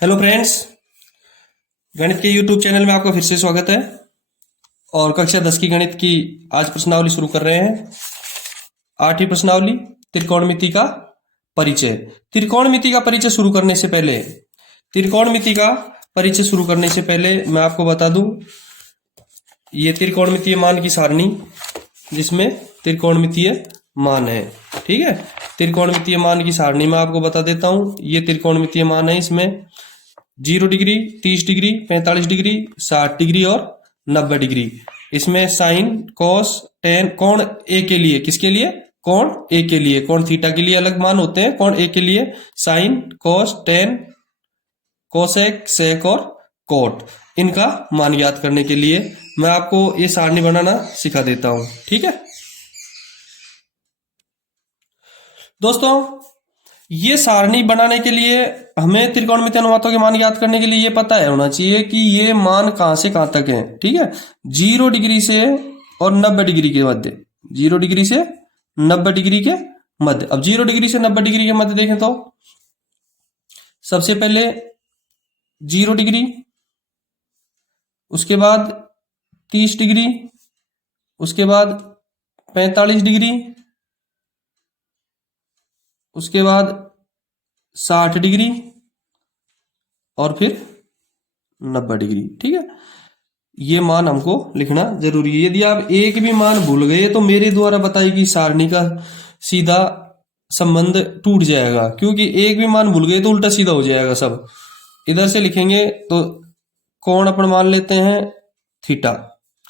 Hello friends, गणित के YouTube channel में आपका फिर से स्वागत है। और कक्षा 10 की गणित की आज प्रश्नावली शुरू कर रहे हैं। 8वीं प्रश्नावली, त्रिकोणमिति का परिचय। त्रिकोणमिति का परिचय शुरू करने से पहले मैं आपको बता दूं, ये त्रिकोणमितीय मान की सारणी जिसमें त्रिकोणमितीय मान है। ठीक है, त्रिकोणमितीय मान की सारणी में आपको बता देता हूं। ये त्रिकोणमितीय मान है, इसमें 0 डिग्री, 30 डिग्री, 45 डिग्री, 60 डिग्री और 90 डिग्री। इसमें साइन, कॉस, टेन, कोण ए के लिए, किसके लिए? कोण ए के लिए। कोण थीटा के लिए अलग मान होते हैं, कोण ए के लिए साइन, कॉस, टेन, कोसेक, सेक और कोट, इनका मान ज्ञात करने के लिए मैं आपको ये सारणी बनाना सिखा देता हूं। ठीक है दोस्तों, ये सारणी बनाने के लिए हमें त्रिकोणमितीय अनुपातों के मान ज्ञात करने के लिए ये पता है होना चाहिए कि ये मान कहां से कहां तक है। ठीक है, 0 डिग्री से और 90 डिग्री के मध्य, 0 डिग्री से 90 डिग्री के मध्य। अब 0 डिग्री से 90 डिग्री के मध्य देखें तो सबसे पहले 0 डिग्री, उसके बाद 30 डिग्री, उसके बाद 45 डिग्री, उसके बाद 60 डिग्री और फिर 90 डिग्री। ठीक है, ये मान हमको लिखना जरूरी है। यदि आप एक भी मान भूल गए तो मेरे द्वारा बताई गई सारणी का सीधा संबंध टूट जाएगा, क्योंकि एक भी मान भूल गए तो उल्टा सीधा हो जाएगा सब। इधर से लिखेंगे तो कोण अपन मान लेते हैं थीटा।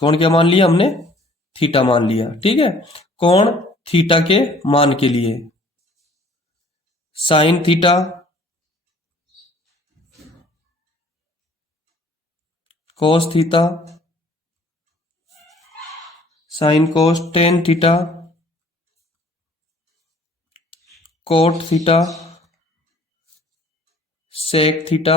कोण क्या मान लिया हमने? थीटा मान लिया। ठीक है, कोण थीटा के मान के लिए sine theta, cos theta, sine cos tan theta, cot theta, sec theta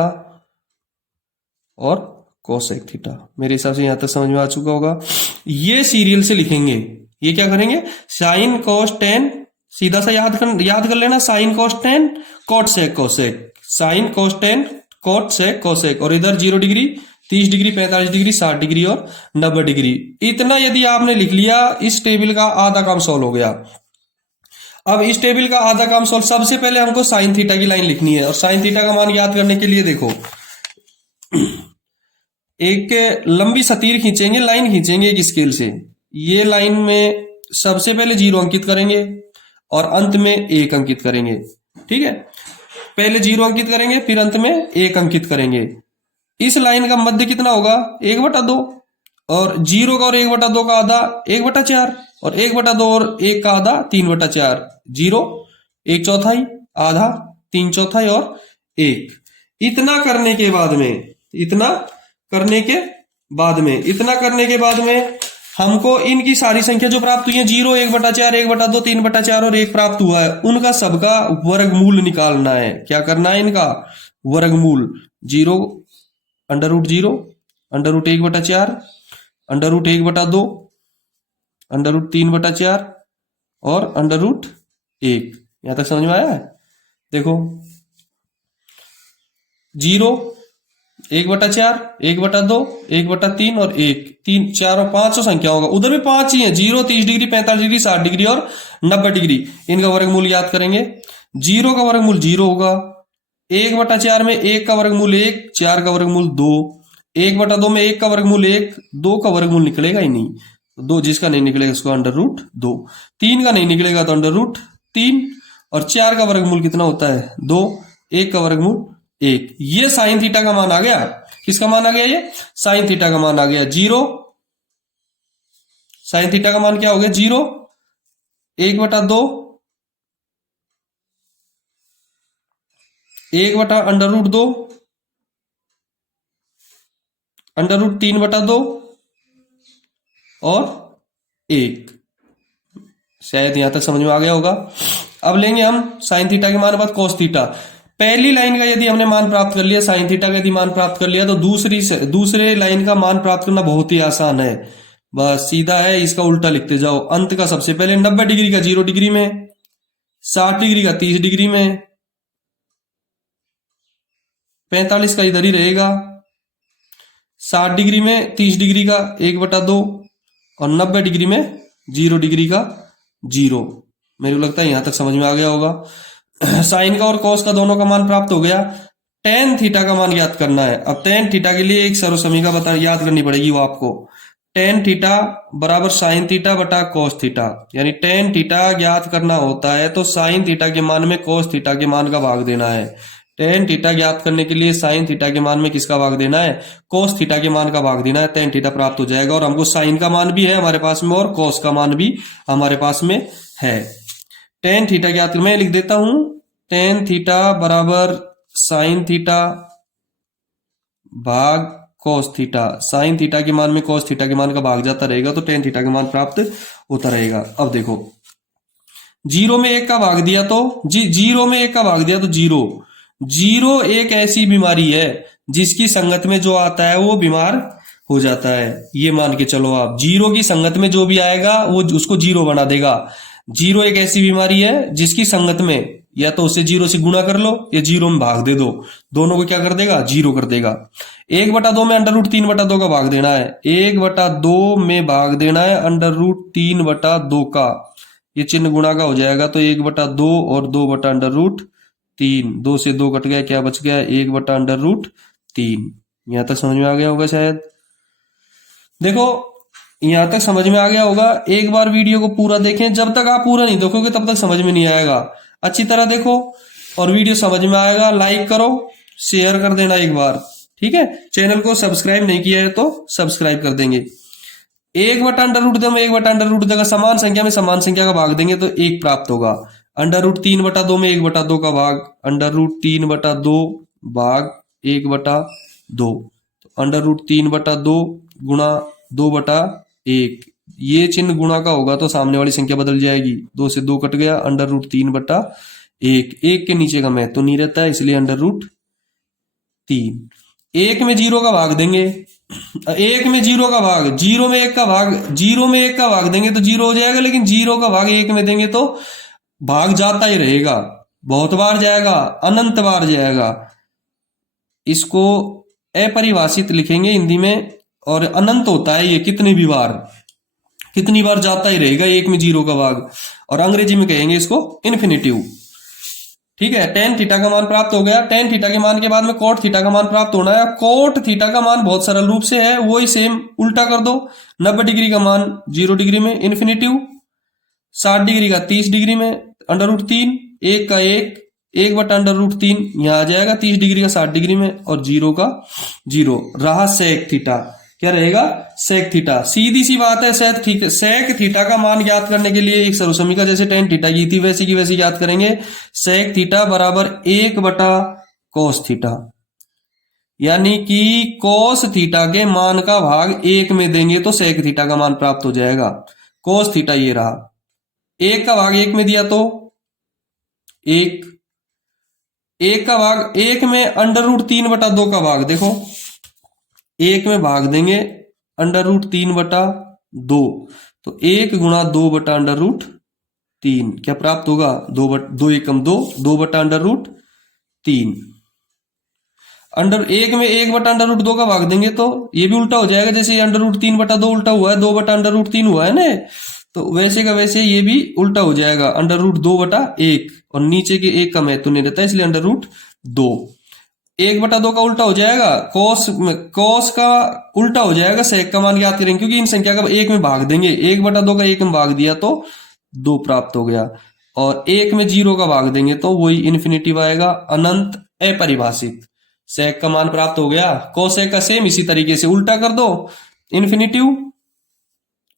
और कोसेक थीटा। मेरे हिसाब से यहां तक समझ में आ चुका होगा। ये सीरियल से लिखेंगे। ये क्या करेंगे? साइन कोस टेन, सीधा सा याद कर लेना, sine cos tan cot sec cosec, sine cos tan cot sec cosec. और इधर 0 डिग्री, 30 डिग्री, 45 डिग्री, 60 डिग्री और 90 डिग्री। इतना यदि आपने लिख लिया, इस टेबल का आधा काम सॉल्व हो गया। अब इस टेबल का आधा काम सॉल्व, सबसे पहले हमको साइन थीटा की लाइन लिखनी है। और साइन थीटा का मान याद करने के लिए देखो, एक लंबी सतीर खींचेंगे, लाइन खींचेंगे एक स्केल से। ये लाइन में सबसे पहले 0 अंकित करेंगे और अंत में 1 अंकित करेंगे। ठीक है, पहले 0 अंकित करेंगे, फिर अंत में 1 अंकित करेंगे। इस लाइन का मध्य कितना होगा? 1/2। और 0 का और 1/2 का आधा 1/4, और 1/2 और 1 का आधा 3/4। 0 1 चौथाई, आधा 3 चौथाई और 1। इतना करने के बाद में हमको इनकी सारी संख्या जो प्राप्त हुई है, 0, 1/4, 1/2, 3/4 और 1 प्राप्त हुआ है, उनका सबका वर्गमूल निकालना है। क्या करना है? इनका वर्गमूल। 0 √0, √1/4, √1/2, √3/4 और √1। यहां तक समझ में आया है? देखो, 0 1/4, 1/2, 1/3 और 1, 3, 4 और 5 संख्या होगा। उधर भी 5 ही है, 0, 30 डिग्री, 45 डिग्री, 60 डिग्री और 90 डिग्री। इनका वर्गमूल याद करेंगे। 0 का वर्गमूल 0 होगा, 1/4 में 1 का वर्गमूल 1, 4 का वर्गमूल 2, 1/2 में 1 का वर्गमूल 1, 2 का वर्गमूल निकलेगा ही नहीं। 2 जिसका नहीं निकलेगा उसको √2, 3 का नहीं निकलेगा तो √3, और 4 का वर्गमूल कितना होता है? 2, 1 का वर्गमूल 1। ये साइन थीटा का मान आ गया। किसका मान आ गया? ये साइन थीटा का मान आ गया। 0, साइन थीटा का मान क्या हो गया? 0, 1/2, 1/√2, √3/2 और 1। शायद यहां तक समझ में आ गया होगा। अब लेंगे हम साइन थीटा के मान बाद कोस थीटा। पहली लाइन का यदि हमने मान प्राप्त कर लिया, साइन थीटा का यदि मान प्राप्त कर लिया, तो दूसरे लाइन का मान प्राप्त करना बहुत ही आसान है। बस सीधा है, इसका उल्टा लिखते जाओ। अंत का सबसे पहले 90 डिग्री का 0 डिग्री में, 60 डिग्री का 30 डिग्री में, 45 का इधर ही रहेगा, 60 डिग्री में 30 डिग्री का 1/2 और 90 डिग्री में 0 डिग्री का 0। मेरे को लगता है यहां तक समझ में आ गया होगा। साइन का और कॉस का दोनों का मान प्राप्त हो गया। टेन थीटा का मान ज्ञात करना है। अब टेन थीटा के लिए एक सर्वसमीका याद करनी पड़ेगी, वो आपको टेन थीटा बराबर साइन थीटा बटा कॉस थीटा, यानी टेन थीटा ज्ञात करना होता है तो साइन थीटा के मान में कॉस थीटा के मान का भाग देना है। टेन थीटा ज्ञात करने के लिए साइन थीटा के मान में किसका भाग देना है, कॉस थीटा के मान का भाग देना है। टेन थीटा प्राप्त हो जाएगा और हमको साइन का मान भी है हमारे पास में और कॉस का मान भी हमारे पास में है। टेन थीटा ज्ञात मैं लिख देता हूं, टेन थीटा बराबर साइन थीटा भाग कॉस थीटा। साइन थीटा के मान में कॉस थीटा के मान का भाग जाता रहेगा तो टेन थीटा का मान प्राप्त होता रहेगा। अब देखो 0 में 1 का भाग दिया तो 0 में 1 का भाग दिया तो 0 0 एक ऐसी बीमारी है जिसकी संगत में जो आता है वो बीमार हो जाता है। ये मान के चलो आप, 0 की संगत में जो भी आएगा वो उसको 0 बना देगा। 0 एक ऐसी बीमारी है जिसकी संगत में या तो उसे 0 से गुणा कर लो या 0 में भाग दे दो, दोनों को क्या कर देगा, 0 कर देगा। 1/2 में √3/2 का भाग देना है, 1/2 में भाग देना है √3/2 का, ये चिन्ह गुणा का हो जाएगा तो 1/2 और 2/√3, 2 से 2 कट गया, क्या बच गया 1/√3। यहां तक समझ में आ गया होगा शायद। देखो यहां तक समझ में आ गया होगा। एक बार वीडियो को पूरा देखें, जब तक आप पूरा नहीं देखोगे तब तक समझ में नहीं आएगा। अच्छी तरह देखो और वीडियो समझ में आएगा, लाइक करो, शेयर कर देना एक बार, ठीक है। चैनल को सब्सक्राइब नहीं किया है तो सब्सक्राइब कर देंगे। 1/√2 में 1/√2 का समान संख्या में समान संख्या का भाग देंगे तो 1 प्राप्त होगा। √3/2 में 1/2 का भाग, √3/2 भाग 1/2, √3/2 गुणा 2/1, ये चिन्ह गुणा का होगा तो सामने वाली संख्या बदल जाएगी, 2 से 2 कट गया, √3/1, 1 के नीचे का महत्व तो नहीं रहता है इसलिए √3। 1 में 0 का भाग देंगे, 1 में 0 का भाग, 0 में 1 का भाग, 0 में 1 का भाग देंगे तो 0 हो जाएगा, लेकिन 0 का भाग 1 में देंगे तो भाग जाता ही रहेगा, बहुत बार जाएगा, अनंत बार जाएगा। इसको अपरिभाषित लिखेंगे हिंदी में, और अनंत होता है ये, कितनी बार जाता ही रहेगा 1 में 0 का भाग, और अंग्रेजी में कहेंगे इसको इन्फिनिटिव, ठीक है। टेन थीटा का मान प्राप्त हो गया। टेन थीटा के मान के बाद में कोट थीटा का मान प्राप्त होना है। कोट थीटा का मान बहुत सरल रूप से है, वही सेम उल्टा कर दो। 90 डिग्री का मान 0 डिग्री में इन्फिनिटिव, 60 डिग्री का 30 डिग्री में √3, 1 का 1/√3 यहां आ जाएगा, 30 डिग्री का 60 डिग्री में, और 0 का 0 रहा सेक थीटा। क्या रहेगा, सेक थीटा। सीधी सी बात है, सेक थीटा का मान ज्ञात करने के लिए एक सर्वसमीका जैसे टेन थीटा की थी वैसी की वैसी ज्ञात करेंगे। सेक थीटा बराबर 1/cos थीटा, यानी कि cos थीटा के मान का भाग 1 में देंगे तो सेक थीटा का मान प्राप्त हो जाएगा। cos थीटा ये रहा, 1 का भाग 1 में दिया तो 1 का भाग 1 में √3/2 का भाग, देखो 1 में भाग देंगे √3/2 तो 1 गुणा 2/√3, क्या प्राप्त होगा, 2 एकम 2, 2/√3। 1 में 1/√2 का भाग देंगे तो ये भी उल्टा हो जाएगा, जैसे √3/2 उल्टा हुआ है, 2/√3 हुआ है ना, तो वैसे का वैसे ये भी उल्टा हो जाएगा, √2/1, और नीचे के 1 का महत्व नहीं रहता इसलिए √2। 1/2 का उल्टा हो जाएगा, cos का उल्टा हो जाएगा, सेक का मान ज्ञात करेंगे क्योंकि इन संख्या का 1 में भाग देंगे। 1/2 का 1 में भाग दिया तो 2 प्राप्त हो गया, और 1 में 0 का भाग देंगे तो वही इन्फिनिटिव आएगा, अनंत अपरिभाषित। सेक का मान प्राप्त हो गया। कोसेक का सेम इसी तरीके से उल्टा कर दो, इन्फिनिटिव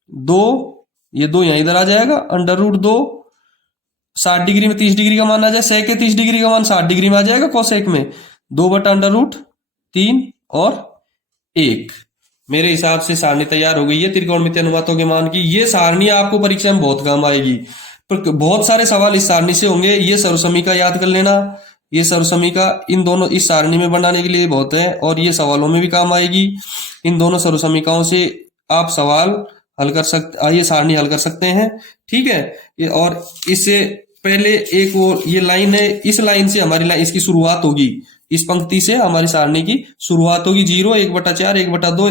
2, ये 2 यहां इधर आ जाएगा, √2, 60 डिग्री में 30 डिग्री का मान आ जाए, सेक के 30 डिग्री का मान 60 डिग्री में आ जाएगा कोसेक में, 2/√3 और 1। मेरे हिसाब से सारणी तैयार हो गई है त्रिकोणमितीय अनुपातों के मान की। ये सारणी आपको परीक्षा में बहुत काम आएगी, पर बहुत सारे सवाल इस सारणी से होंगे। ये सर्वसमीका याद कर लेना, ये सर्वसमीका इन दोनों इस सारणी में बनाने के लिए बहुत है, और ये सवालों में भी काम आएगी। इन दोनों सर्वसमीकाओं से आप सवाल हल कर सकते, ये सारणी हल कर सकते हैं, ठीक है। और इससे पहले एक और ये लाइन है, इस लाइन से हमारी लाइन इसकी शुरुआत होगी, इस पंक्ति से हमारी सारणी की शुरुआत होगी। 0, 1/4, 1/2,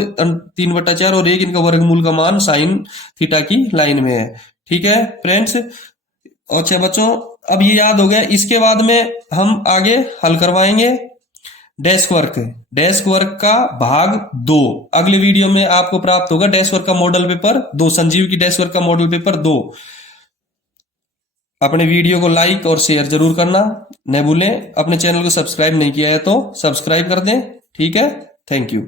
3/4 और 1 इनका वर्गमूल का मान साइन थीटा की लाइन में है। ठीक है फ्रेंड्स। अच्छा बच्चों, अब ये याद हो गया। इसके बाद में हम आगे हल करवाएंगे डेस्क वर्क का भाग 2 अगले वीडियो में आपको प्राप्त होगा। डेस्क वर्क का मॉडल पेपर 2, संजीव की डेस्क वर्क का मॉडल पेपर 2। अपने वीडियो को लाइक और शेयर जरूर करना न भूलें। अपने चैनल को सब्सक्राइब नहीं किया है तो सब्सक्राइब कर दें। ठीक है, थैंक यू।